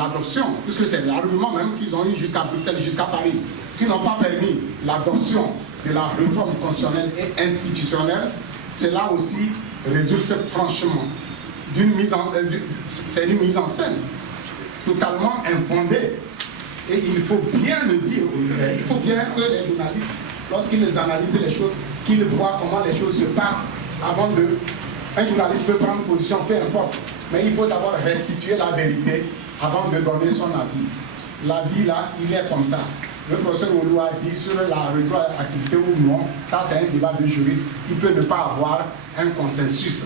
l'adoption, puisque c'est l'argument même qu'ils ont eu jusqu'à Bruxelles, jusqu'à Paris, qui n'ont pas permis l'adoption de la réforme constitutionnelle et institutionnelle, cela aussi résulte franchement d'une mise en scène totalement infondée. Et il faut bien le dire, il faut bien que les journalistes, lorsqu'ils analysent les choses, qu'ils voient comment les choses se passent avant de... Un journaliste peut prendre position, peu importe, mais il faut d'abord restituer la vérité avant de donner son avis. L'avis là, il est comme ça. Le professeur Oulou a dit sur la rétroactivité ou non, ça c'est un débat de juristes, il peut ne pas avoir un consensus.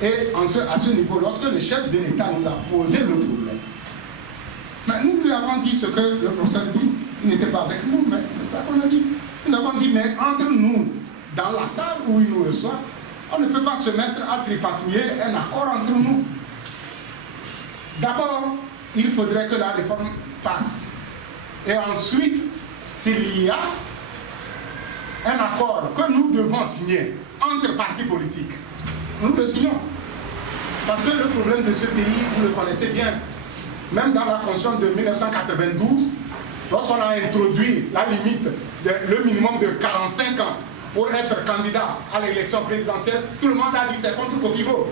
Et à ce niveau, lorsque le chef de l'État nous a posé le problème, mais nous lui avons dit ce que le professeur dit, il n'était pas avec nous, mais c'est ça qu'on a dit. Nous avons dit, mais entre nous, dans la salle où il nous reçoit, on ne peut pas se mettre à tripatouiller un accord entre nous. D'abord, il faudrait que la réforme passe. Et ensuite, s'il y a un accord que nous devons signer entre partis politiques, nous le signons. Parce que le problème de ce pays, vous le connaissez bien, même dans la Constitution de 1992, lorsqu'on a introduit la limite, le minimum de 45 ans pour être candidat à l'élection présidentielle, tout le monde a dit c'est contre Kofibo.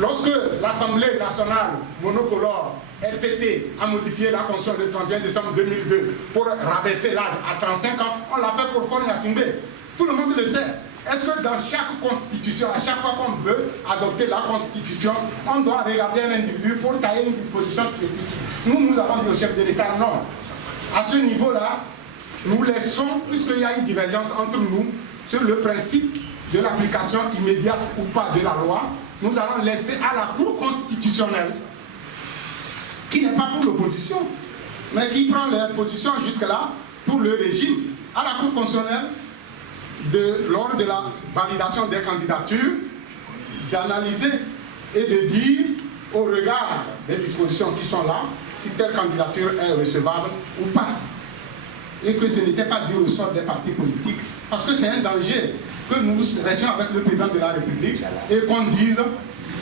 Lorsque l'Assemblée nationale monocolore RPT a modifié la Constitution le 31 décembre 2002 pour rabaisser l'âge à 35 ans, on l'a fait pour Faure Gnassingbé. Tout le monde le sait. Est-ce que dans chaque constitution, à chaque fois qu'on veut adopter la constitution, on doit regarder un individu pour tailler une disposition spécifique? Nous avons dit au chef de l'État non. À ce niveau-là, nous laissons, puisqu'il y a une divergence entre nous sur le principe de l'application immédiate ou pas de la loi, nous allons laisser à la Cour constitutionnelle, qui n'est pas pour l'opposition, mais qui prend les positions jusque-là pour le régime, à la Cour constitutionnelle, lors de la validation des candidatures, d'analyser et de dire, au regard des dispositions qui sont là, si telle candidature est recevable ou pas. Et que ce n'était pas du ressort des partis politiques, parce que c'est un danger que nous restions avec le président de la République et qu'on dise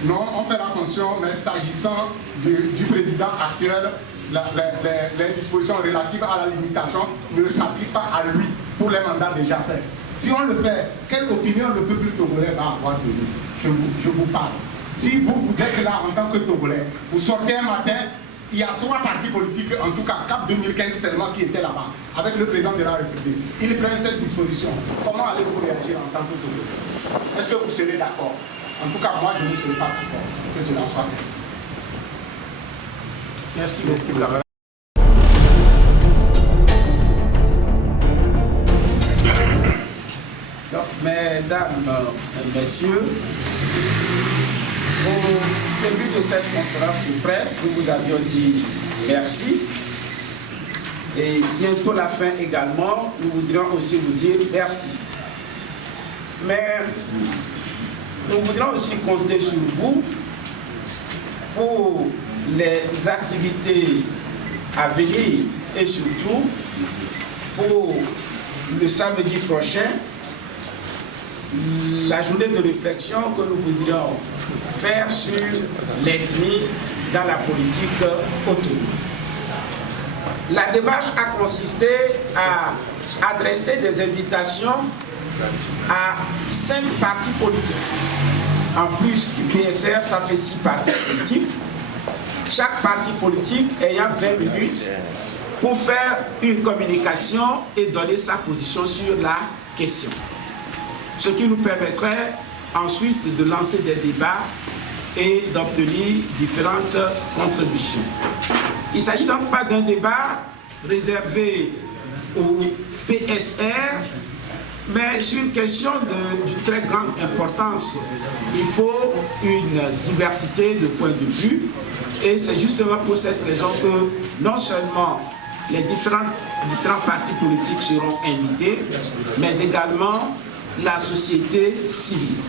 non, on fait la Constitution, mais s'agissant du président actuel, les dispositions relatives à la limitation ne s'appliquent pas à lui pour les mandats déjà faits. Si on le fait, quelle opinion le peuple togolais va avoir de nous? Je vous parle. Si vous êtes là en tant que Togolais, vous sortez un matin, il y a 3 partis politiques, en tout cas CAP 2015 seulement, qui étaient là-bas, avec le président de la République. Ils prennent cette disposition. Comment allez-vous réagir en tant que Togolais? Est-ce que vous serez d'accord? En tout cas, moi, je ne serai pas d'accord que cela soit ainsi. Merci beaucoup. Donc, mesdames, messieurs, au début de cette conférence de presse, nous vous avions dit merci. Et bientôt la fin également, nous voudrions aussi vous dire merci. Mais nous voudrions aussi compter sur vous pour les activités à venir et surtout pour le samedi prochain, la journée de réflexion que nous voudrions faire sur l'ethnie dans la politique autonome. La démarche a consisté à adresser des invitations à 5 partis politiques. En plus du PSR, ça fait 6 partis politiques. Chaque parti politique ayant 20 minutes pour faire une communication et donner sa position sur la question. Ce qui nous permettrait ensuite de lancer des débats et d'obtenir différentes contributions. Il ne s'agit donc pas d'un débat réservé au PSR, mais sur une question de très grande importance. Il faut une diversité de points de vue et c'est justement pour cette raison que non seulement les différents partis politiques seront invités, mais également la société civile.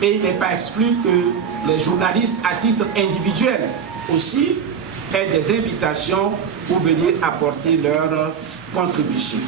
Et il n'est pas exclu que les journalistes à titre individuel aussi aient des invitations pour venir apporter leur contribution.